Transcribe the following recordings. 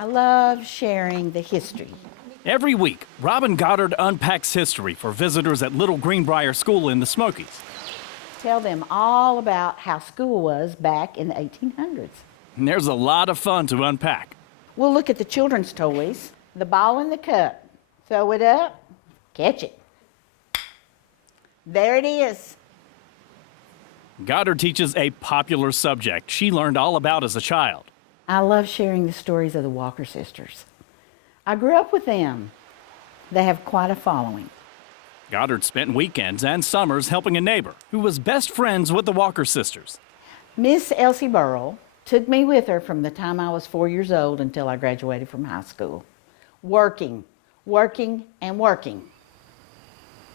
I love sharing the history. Every week, Robin Goddard unpacks history for visitors at Little Greenbrier School in the Smokies. Tell them all about how school was back in the 1800s. And there's a lot of fun to unpack. We'll look at the children's toys, the ball in the cup. Throw it up, catch it. There it is. Goddard teaches a popular subject she learned all about as a child. I love sharing the stories of the Walker sisters. I grew up with them. They have quite a following. Goddard spent weekends and summers helping a neighbor who was best friends with the Walker sisters. Miss Elsie Burrell took me with her from the time I was 4 years old until I graduated from high school. Working, and working.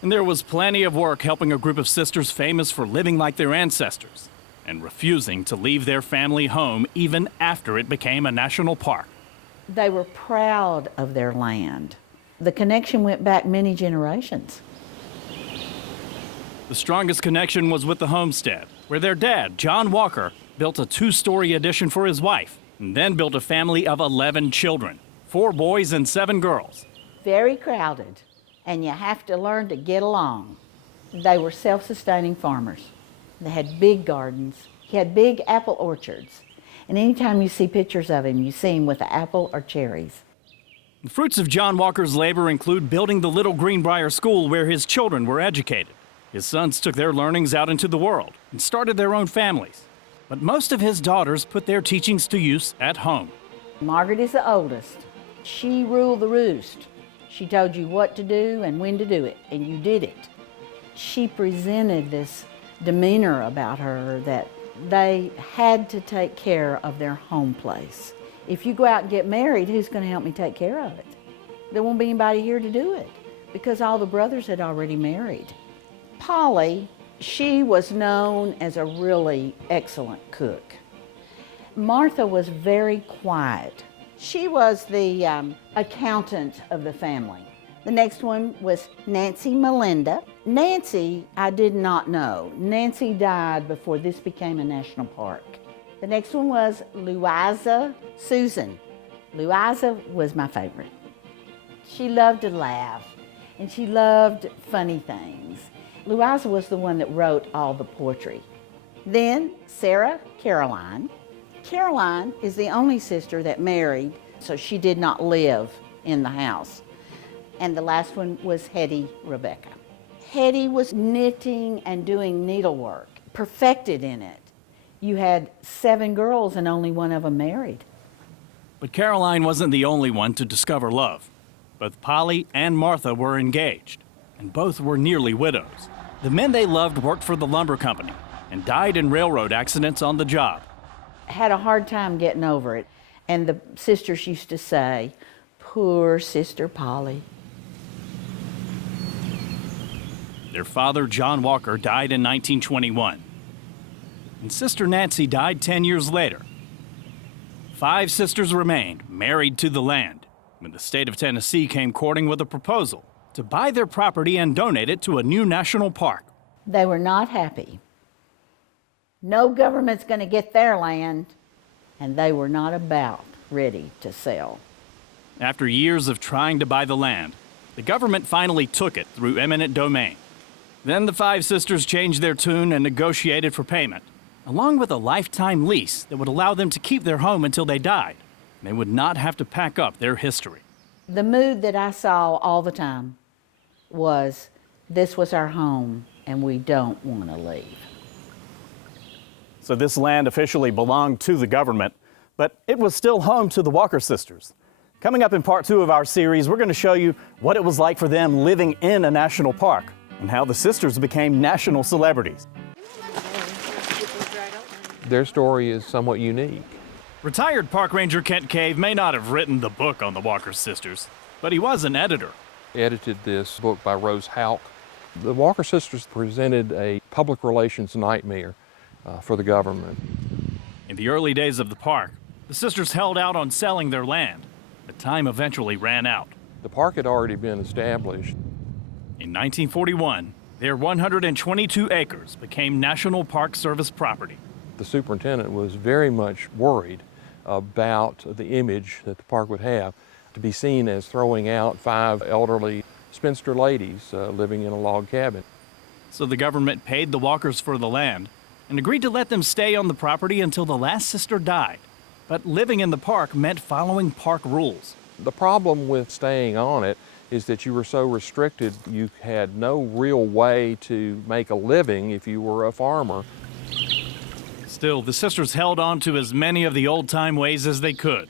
And there was plenty of work helping a group of sisters famous for living like their ancestors and refusing to leave their family home even after it became a national park. They were proud of their land. The connection went back many generations. The strongest connection was with the homestead, where their dad, John Walker, built a two-story addition for his wife, and then built a family of 11 children, 4 boys and 7 girls. Very crowded, and you have to learn to get along. They were self-sustaining farmers. They had big gardens. He had big apple orchards. And anytime you see pictures of him, you see him with an apple or cherries. The fruits of John Walker's labor include building the Little Greenbrier School where his children were educated. His sons took their learnings out into the world and started their own families. But most of his daughters put their teachings to use at home. Margaret is the oldest. She ruled the roost. She told you what to do and when to do it, and you did it. She presented this demeanor about her that they had to take care of their home place. If you go out and get married, who's going to help me take care of it? There won't be anybody here to do it because all the brothers had already married. Polly, she was known as a really excellent cook. Martha was very quiet. She was the accountant of the family. The next one was Nancy Melinda. Nancy, I did not know. Nancy died before this became a national park. The next one was Louisa Susan. Louisa was my favorite. She loved to laugh, and she loved funny things. Louisa was the one that wrote all the poetry. Then Sarah Caroline. Caroline is the only sister that married, so she did not live in the house. And the last one was Hetty Rebecca. Hetty was knitting and doing needlework, perfected in it. You had 7 girls and only one of them married. But Caroline wasn't the only one to discover love. Both Polly and Martha were engaged, and both were nearly widows. The men they loved worked for the lumber company and died in railroad accidents on the job. Had a hard time getting over it. And the sisters used to say, "Poor Sister Polly." Their father, John Walker, died in 1921. And Sister Nancy died 10 years later. 5 sisters remained, married to the land, when the state of Tennessee came courting with a proposal to buy their property and donate it to a new national park. They were not happy. No government's going to get their land, and they were not about ready to sell. After years of trying to buy the land, the government finally took it through eminent domain. Then the 5 sisters changed their tune and negotiated for payment, along with a lifetime lease that would allow them to keep their home until they died. They would not have to pack up their history. The mood that I saw all the time was, this was our home, and we don't want to leave. So this land officially belonged to the government, but it was still home to the Walker sisters. Coming up in part 2 of our series, we're going to show you what it was like for them living in a national park and how the sisters became national celebrities. Their story is somewhat unique. Retired park ranger Kent Cave may not have written the book on the Walker sisters, but he was an editor. Edited this book by Rose Houck. The Walker sisters presented a public relations nightmare for the government. In the early days of the park, the sisters held out on selling their land, but time eventually ran out. The park had already been established. In 1941, their 122 acres became National Park Service property. The superintendent was very much worried about the image that the park would have, to be seen as throwing out 5 elderly spinster ladies living in a log cabin. So the government paid the Walkers for the land and agreed to let them stay on the property until the last sister died. But living in the park meant following park rules. The problem with staying on it is that you were so restricted, you had no real way to make a living if you were a farmer. Still, the sisters held on to as many of the old-time ways as they could.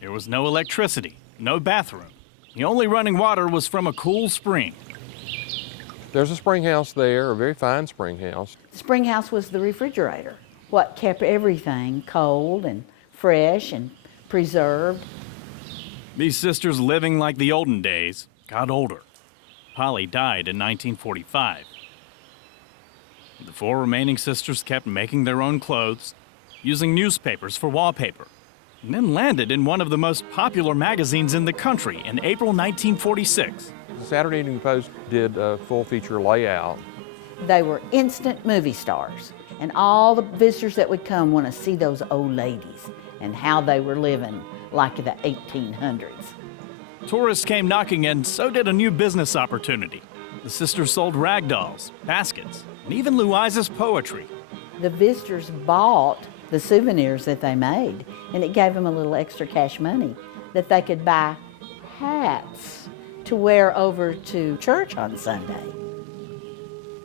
There was no electricity, no bathroom. The only running water was from a cool spring. There's a spring house there, a very fine spring house. The spring house was the refrigerator, what kept everything cold and fresh and preserved. These sisters, living like the olden days, got older. Polly died in 1945. The 4 remaining sisters kept making their own clothes, using newspapers for wallpaper, and then landed in one of the most popular magazines in the country in April 1946. The Saturday Evening Post did a full feature layout. They were instant movie stars, and all the visitors that would come want to see those old ladies and how they were living like the 1800s. Tourists came knocking, and so did a new business opportunity. The sisters sold rag dolls, baskets, and even Louisa's poetry. The visitors bought the souvenirs that they made, and it gave them a little extra cash money that they could buy hats to wear over to church on Sunday.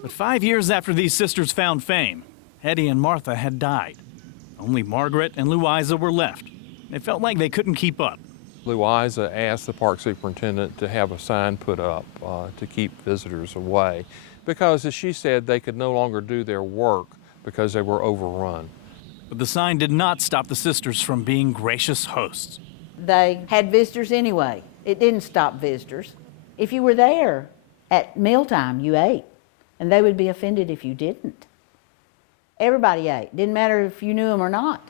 But 5 years after these sisters found fame, Hetty and Martha had died. Only Margaret and Louisa were left. They felt like they couldn't keep up. Louisa asked the park superintendent to have a sign put up to keep visitors away because, as she said, they could no longer do their work because they were overrun. But the sign did not stop the sisters from being gracious hosts. They had visitors anyway. It didn't stop visitors. If you were there at mealtime, you ate, and they would be offended if you didn't. Everybody ate. Didn't matter if you knew them or not.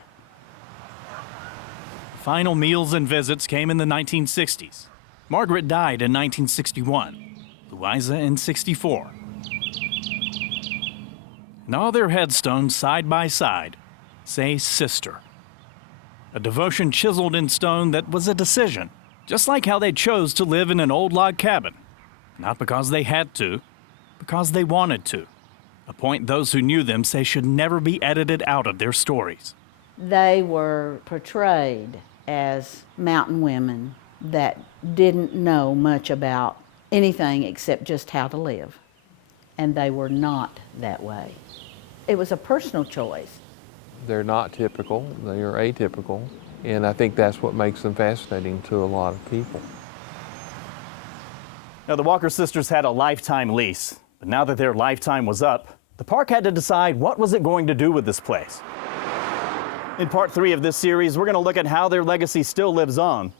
Final meals and visits came in the 1960s. Margaret died in 1961, Louisa in 64. And all their headstones, side by side, say sister. A devotion chiseled in stone that was a decision, just like how they chose to live in an old log cabin. Not because they had to, because they wanted to. A point those who knew them say should never be edited out of their stories. They were portrayed as mountain women that didn't know much about anything except just how to live. And they were not that way. It was a personal choice. They're not typical, they are atypical, and I think that's what makes them fascinating to a lot of people. Now, the Walker sisters had a lifetime lease, but now that their lifetime was up, the park had to decide what was it going to do with this place. In part 3 of this series, we're going to look at how their legacy still lives on.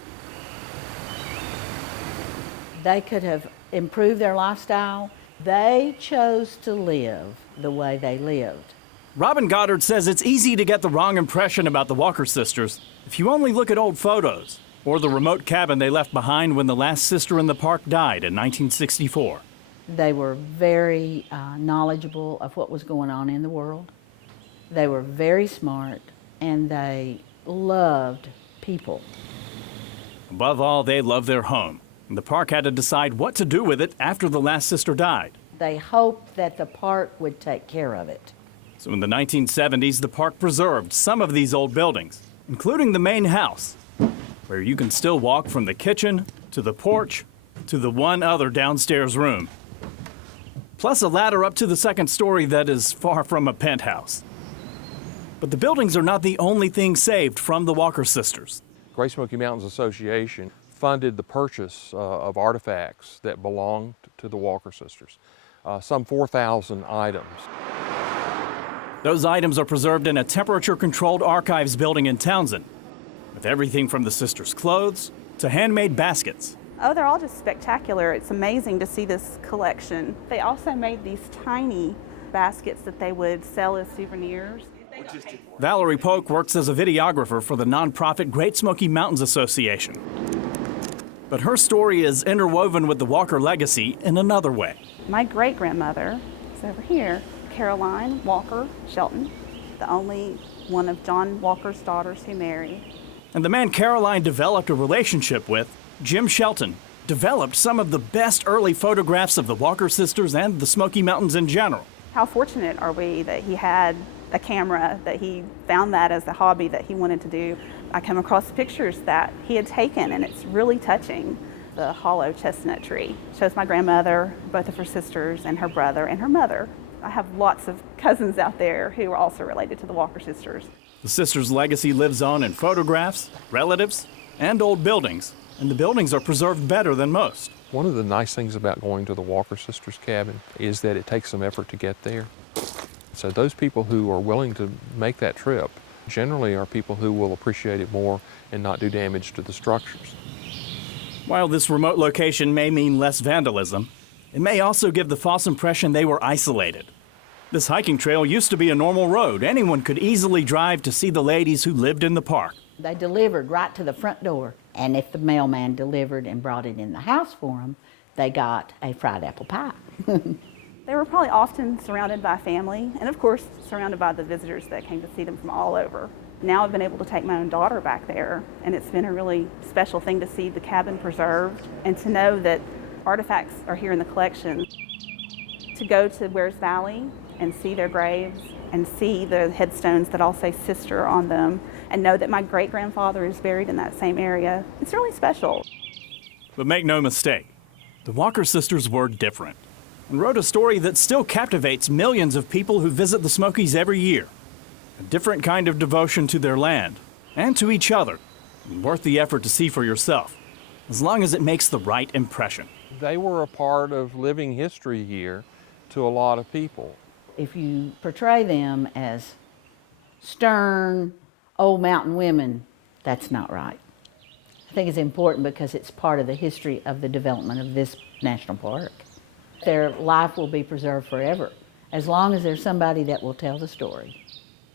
They could have improved their lifestyle. They chose to live the way they lived. Robin Goddard says it's easy to get the wrong impression about the Walker sisters if you only look at old photos or the remote cabin they left behind when the last sister in the park died in 1964. They were very knowledgeable of what was going on in the world. They were very smart, and they loved people. Above all, they loved their home, and the park had to decide what to do with it after the last sister died. They hoped that the park would take care of it. So in the 1970s, the park preserved some of these old buildings, including the main house, where you can still walk from the kitchen to the porch to the one other downstairs room, plus a ladder up to the second story that is far from a penthouse. But the buildings are not the only thing saved from the Walker sisters. Great Smoky Mountains Association funded the purchase of artifacts that belonged to the Walker sisters, some 4,000 items. Those items are preserved in a temperature-controlled archives building in Townsend, with everything from the sisters' clothes to handmade baskets. Oh, they're all just spectacular. It's amazing to see this collection. They also made these tiny baskets that they would sell as souvenirs. Valerie Polk works as a videographer for the nonprofit Great Smoky Mountains Association. But her story is interwoven with the Walker legacy in another way. My great-grandmother is over here, Caroline Walker Shelton, the only one of John Walker's daughters who married. And the man Caroline developed a relationship with, Jim Shelton, developed some of the best early photographs of the Walker sisters and the Smoky Mountains in general. How fortunate are we that he had a camera, that he found that as a hobby that he wanted to do. I come across pictures that he had taken, and it's really touching. The hollow chestnut tree shows my grandmother, both of her sisters, and her brother and her mother. I have lots of cousins out there who are also related to the Walker sisters. The sisters' legacy lives on in photographs, relatives, and old buildings, and the buildings are preserved better than most. One of the nice things about going to the Walker sisters' cabin is that it takes some effort to get there. So those people who are willing to make that trip generally are people who will appreciate it more and not do damage to the structures. While this remote location may mean less vandalism, it may also give the false impression they were isolated. This hiking trail used to be a normal road. Anyone could easily drive to see the ladies who lived in the park. They delivered right to the front door. And if the mailman delivered and brought it in the house for them, they got a fried apple pie. They were probably often surrounded by family, and of course surrounded by the visitors that came to see them from all over. Now I've been able to take my own daughter back there, and it's been a really special thing to see the cabin preserved and to know that artifacts are here in the collection. To go to Wares Valley and see their graves and see the headstones that all say sister on them and know that my great-grandfather is buried in that same area, it's really special. But make no mistake, the Walker sisters were different and wrote a story that still captivates millions of people who visit the Smokies every year. A different kind of devotion to their land and to each other, and worth the effort to see for yourself, as long as it makes the right impression. They were a part of living history here to a lot of people. If you portray them as stern, old mountain women, that's not right. I think it's important because it's part of the history of the development of this national park. Their life will be preserved forever, as long as there's somebody that will tell the story.